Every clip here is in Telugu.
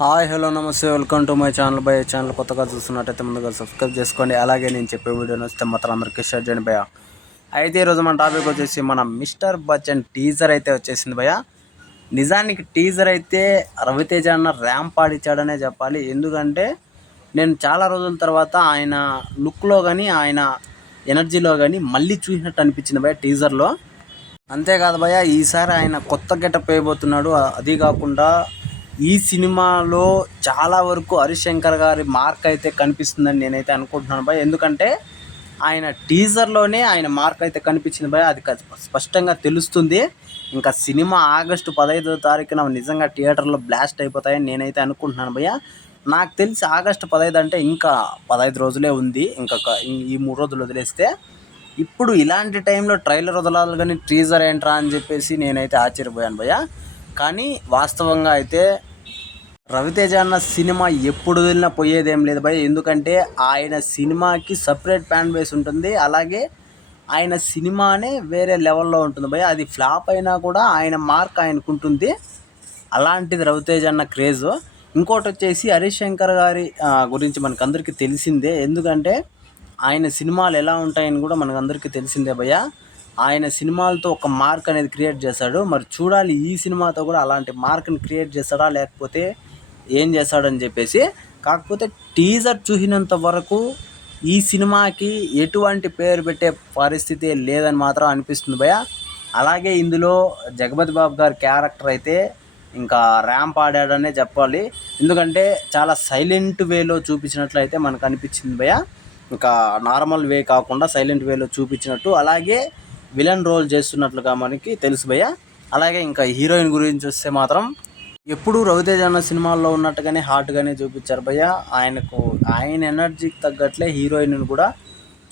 హాయ్ హలో నమస్తే, వెల్కమ్ టు మై ఛానల్. భయ ఛానల్ కొత్తగా చూస్తున్నట్టయితే ముందుగా సబ్స్క్రైబ్ చేసుకోండి. అలాగే నేను చెప్పే వీడియోని వస్తే మాత్రం అందరికీ షేర్ చేయండి భయ. అయితే ఈరోజు మన టాపిక్ వచ్చేసి మన మిస్టర్ బచ్చన్ టీజర్ అయితే వచ్చేసింది భయ. నిజానికి టీజర్ అయితే రవితేజ అన్న ర్యాంప్ ఆడిచ్చాడనే చెప్పాలి. ఎందుకంటే నేను చాలా రోజుల తర్వాత ఆయన లుక్లో కానీ ఆయన ఎనర్జీలో కానీ మళ్ళీ చూసినట్టు అనిపించింది భయ టీజర్లో. అంతేకాదు భయ, ఈసారి ఆయన కొత్త గెటప్ వేయబోతున్నాడు. అది కాకుండా ఈ సినిమాలో చాలా వరకు హరీష్ శంకర్ గారి మార్క్ అయితే కనిపిస్తుందని నేనైతే అనుకుంటున్నాను భయ్. ఎందుకంటే ఆయన టీజర్లోనే ఆయన మార్క్ అయితే కనిపించింది భయ్, అది స్పష్టంగా తెలుస్తుంది. ఇంకా సినిమా ఆగస్టు 15వ తారీఖున నిజంగా థియేటర్లో బ్లాస్ట్ అయిపోతాయని నేనైతే అనుకుంటున్నాను భయ్య. నాకు తెలిసి ఆగస్టు 15 అంటే ఇంకా 15 రోజులే ఉంది, ఈ 3 రోజులు వదిలేస్తే. ఇప్పుడు ఇలాంటి టైంలో ట్రైలర్ వదలాలి కానీ టీజర్ ఏంట్రా అని చెప్పేసి నేనైతే ఆశ్చర్యపోయాను భయ్య. కానీ వాస్తవంగా అయితే రవితేజ అన్న సినిమా ఎప్పుడు వదిలినా పోయేదేం లేదు భయ్. ఎందుకంటే ఆయన సినిమాకి సపరేట్ ఫ్యాన్ బేస్ ఉంటుంది. అలాగే ఆయన సినిమానే వేరే లెవెల్లో ఉంటుంది భయ్. అది ఫ్లాప్ అయినా కూడా ఆయన మార్క్ ఆయనకు ఉంటుంది. అలాంటిది రవితేజ అన్న క్రేజ్. ఇంకోటి వచ్చేసి హరీష్ శంకర్ గారి గురించి మనకందరికీ తెలిసిందే. ఎందుకంటే ఆయన సినిమాలు ఎలా ఉంటాయని కూడా మనకందరికీ తెలిసిందే భయ్య. ఆయన సినిమాలతో ఒక మార్క్ అనేది క్రియేట్ చేశాడు. మరి చూడాలి ఈ సినిమాతో కూడా అలాంటి మార్క్ని క్రియేట్ చేస్తాడా లేకపోతే ఏం చేస్తాడని చెప్పేసి. కాకపోతే టీజర్ చూసినంత వరకు ఈ సినిమాకి ఎటువంటి పేరు పెట్టే పరిస్థితి లేదని మాత్రం అనిపిస్తుంది భయ్య. అలాగే ఇందులో జగపతి బాబు గారి క్యారెక్టర్ అయితే ఇంకా ర్యాంప్ ఆడాడనే చెప్పాలి. ఎందుకంటే చాలా సైలెంట్ వేలో చూపించినట్లయితే మనకు అనిపించింది భయ్య. ఇంకా నార్మల్ వే కాకుండా సైలెంట్ వేలో చూపించినట్టు, అలాగే విలన్ రోల్ చేస్తున్నట్లుగా మనకి తెలుసు భయ్య. అలాగే ఇంకా హీరోయిన్ గురించి వస్తే మాత్రం ఎప్పుడు రవితేజ అన్న సినిమాల్లో ఉన్నట్టుగానే హార్ట్గానే చూపించారు భయ్య. ఆయన ఎనర్జీకి తగ్గట్లే హీరోయిన్ కూడా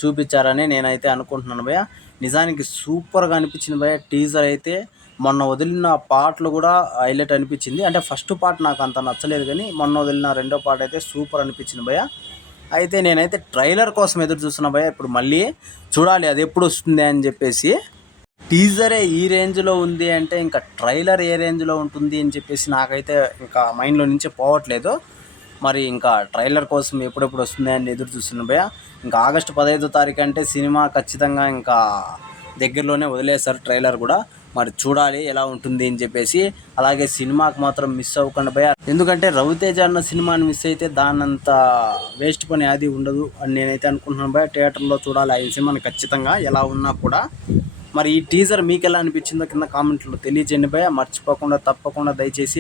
చూపించారని నేనైతే అనుకుంటున్నాను భయ్య. నిజానికి సూపర్గా అనిపించింది భయ్య. టీజర్ అయితే మొన్న వదిలిన పాటలు కూడా హైలైట్ అనిపించింది. అంటే ఫస్ట్ పార్ట్ నాకు అంత నచ్చలేదు, కానీ మొన్న వదిలిన రెండో పార్ట్ అయితే సూపర్ అనిపించింది భయ్య. అయితే నేనైతే ట్రైలర్ కోసం ఎదురు చూస్తున్నా భయ్య. ఇప్పుడు మళ్ళీ చూడాలి అది ఎప్పుడు వస్తుంది అని చెప్పేసి. టీజరే ఈ రేంజ్లో ఉంది అంటే ఇంకా ట్రైలర్ ఏ రేంజ్లో ఉంటుంది అని చెప్పేసి నాకైతే ఇంకా మైండ్లో నుంచి పోవట్లేదు. మరి ఇంకా ట్రైలర్ కోసం ఎప్పుడెప్పుడు వస్తుంది అని ఎదురు చూస్తున్నాను భయ్య. ఇంకా ఆగస్టు 15వ తారీఖు అంటే సినిమా ఖచ్చితంగా ఇంకా దగ్గరలోనే వదిలేస్తారు ట్రైలర్ కూడా. మరి చూడాలి ఎలా ఉంటుంది అని చెప్పేసి. అలాగే సినిమాకి మాత్రం మిస్ అవ్వకుండా భయ్య. ఎందుకంటే రవితేజ అన్న సినిమాని మిస్ అయితే దాన్నంత వేస్ట్ పని అది ఉండదు అని నేనైతే అనుకుంటున్నాను భయ్య. థియేటర్లో చూడాలి ఆయన సినిమాని ఖచ్చితంగా ఎలా ఉన్నా కూడా. మరి ఈ టీజర్ మీకు ఎలా అనిపించిందో కింద కామెంట్లో తెలియజేయండి భయ్య. మర్చిపోకుండా తప్పకుండా దయచేసి